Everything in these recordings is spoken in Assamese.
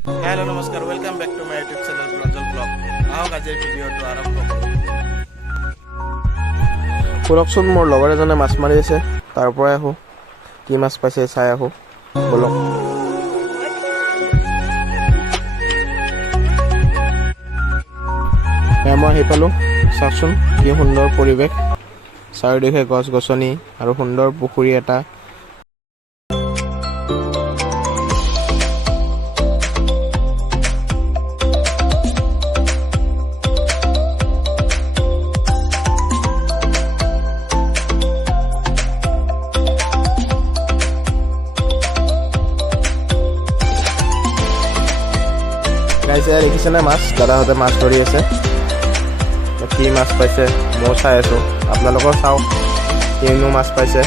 हेलो नमस्कार welcome back to my YouTube channel Prajwal blog आहक आज ভিডিঅ'টো আৰম্ভ কৰোঁ শুনকচোন মোৰ লগৰ এজনে মাছ মাৰি আছে তাৰ পৰাই আহোঁ কি মাছ পাইছে চাই আহোঁ বলক মই আহি পালোঁ চাওকচোন কি সুন্দৰ পৰিৱেশ চাৰিওদিশে গছ গছনি আৰু সুন্দৰ পুখুৰী এটা গাইছে দেখিছেনে মাছ দাদাহঁতে মাছ ধৰি আছে কি মাছ পাইছে মই চাই আছোঁ আপোনালোকেও চাওক কিনো মাছ পাইছে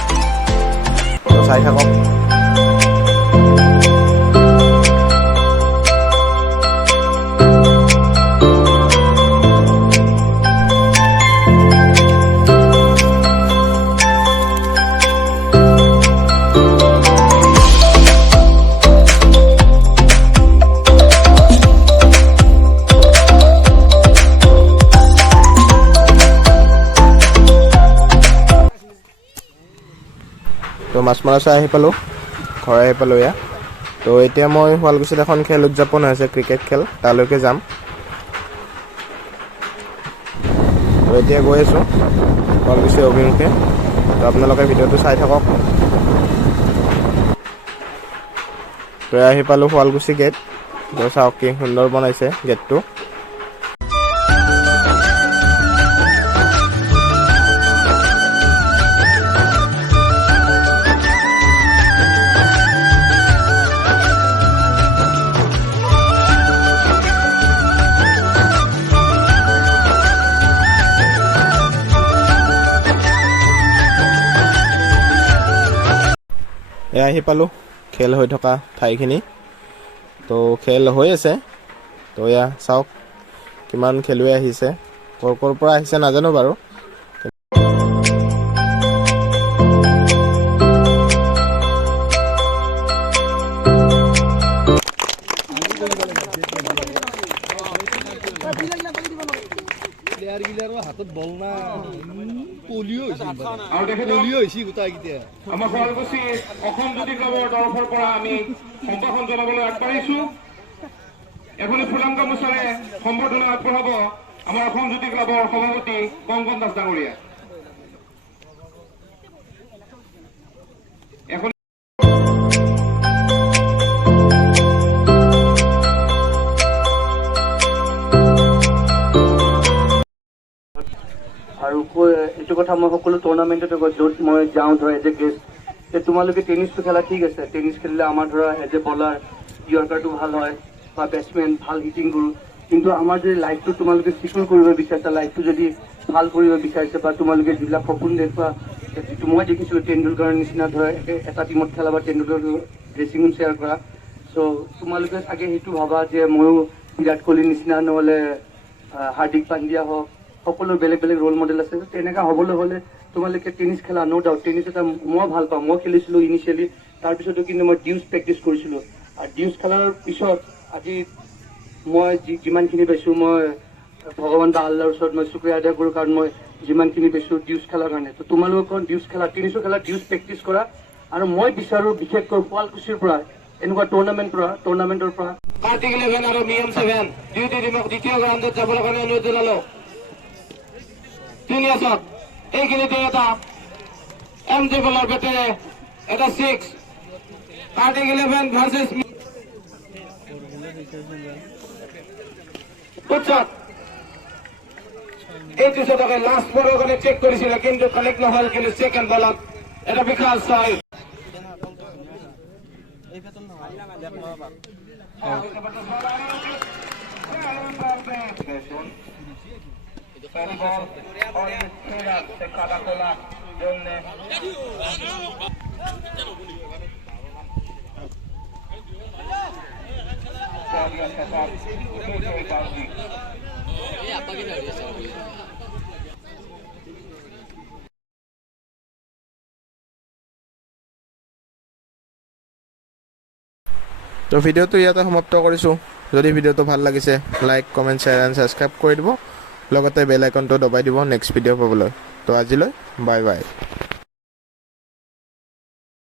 চাই থাকক তো মাছ মাৰা চাই আহি পালোঁ ঘৰ আহি পালোঁ এয়া তো এতিয়া মই শুৱালকুছিত এখন খেল উদযাপন হৈছে ক্ৰিকেট খেল তালৈকে যাম তো এতিয়া গৈ আছোঁ শুৱালকুছি অভিমুখে তো আপোনালোকে ভিডিঅ'টো চাই থাকক তো আহি পালোঁ শুৱালকুছি গেট তো চাওক কি সুন্দৰ বনাইছে গেটটো এয়া আহি পালোঁ খেল হৈ থকা ঠাইখিনি তো খেল হৈ আছে তো এয়া চাওক কিমান খেলুৱৈ আহিছে ক'ৰ পৰা আহিছে নাজানো বাৰু হাতত বল না পলিঅ' হৈছে গোটাইকেইটা আমাৰ শুৱালকুছি অসম জ্যোতি ক্লাবৰ তৰফৰ পৰা আমি সম্ভাষণ জনাবলৈ আগবাঢ়িছোঁ এখনি ফুলাম গামোচাৰে সম্বৰ্ধনা আগবঢ়াব আমাৰ অসম জ্যোতি ক্লাবৰ সভাপতি কংকন দাস ডাঙৰীয়া আৰু এইটো কথা মই সকলো টুৰ্ণামেণ্টতে কওঁ য'ত মই যাওঁ ধৰা এজ এ গেষ্ট যে তোমালোকে টেনিছটো খেলা ঠিক আছে টেনিছ খেলিলে আমাৰ ধৰা এজ এ বলাৰ ইয়ৰ্কাৰটো ভাল হয় বা বেটছমেন ভাল হিটিং কৰোঁ কিন্তু আমাৰ যদি লাইফটো তোমালোকে চিকিউৰ কৰিব বিচাৰিছা লাইফটো যদি ভাল কৰিব বিচাৰিছে বা তোমালোকে যিবিলাক সপোন দেখুৱা যিটো মই দেখিছোঁ তেণ্ডুলকাৰৰ নিচিনা ধৰা এটা টিমত খেলা বা তেণ্ডুলকাৰ ড্ৰেছিং ৰুম শ্বেয়াৰ কৰা চ' তোমালোকে চাগে সেইটো ভাবা যে ময়ো বিৰাট কোহলিৰ নিচিনা নহ'লে হাৰ্দিক পাণ্ডিয়া হওক সকলো বেলেগ বেলেগ ৰোল মডেল আছে তেনেকুৱা হ'বলৈ হ'লে তোমালোকে টেনিছ খেলা ন' ডাউট টেনিছ এটা মই ভাল পাওঁ মই খেলিছিলোঁ ইনিচিয়েলি তাৰপিছতো কিন্তু মই ডিউজ প্ৰেক্টিচ কৰিছিলোঁ আৰু ডিউজ খেলাৰ পিছত আজি মই যিমানখিনি পাইছোঁ মই ভগৱান বা আল্লাহৰ ওচৰত মই শুক্ৰিয়া আদায় কৰোঁ কাৰণ মই যিমানখিনি পাইছোঁ ডিউজ খেলাৰ কাৰণে তো তোমালোকৰ ডিউজ খেলা টেনিছো খেলা ডিউজ প্ৰেক্টিচ কৰা আৰু মই বিচাৰোঁ বিশেষকৈ শুৱালকুছিৰ পৰা এনেকুৱা টুৰ্ণামেণ্টৰ পৰা কাৰ্তিক 11 আৰু মিএম 7 দুয়োটি টিমক দ্বিতীয় ৰাউণ্ডত যাবৰ কাৰণে অনুৰোধ জনালোঁ তিনি আসত এইখিনিতে এটা এম জে বলৰ বেটেৰে এটা 6 কাৰ্তিক 11 ভাৰ্চেছ উৎসৱ এইটো শতকে লাষ্ট বলৰ কাৰণে চেক কৰিছিলে কিন্তু কালেক্ট নহল কিন্তু ছেকেণ্ড বলত এটা বিশাল 6 se cada cola donde তো ভিডিঅ'টো ইয়াতে সমাপ্ত কৰিছোঁ। যদি ভিডিঅ'টো ভাল লাগিছে like comment share and subscribe কৰি দিব, লগতে বেল আইকনটো দবাই দিব নেক্সট ভিডিঅ' পাবলৈ। তো আজিলৈ বাই বাই।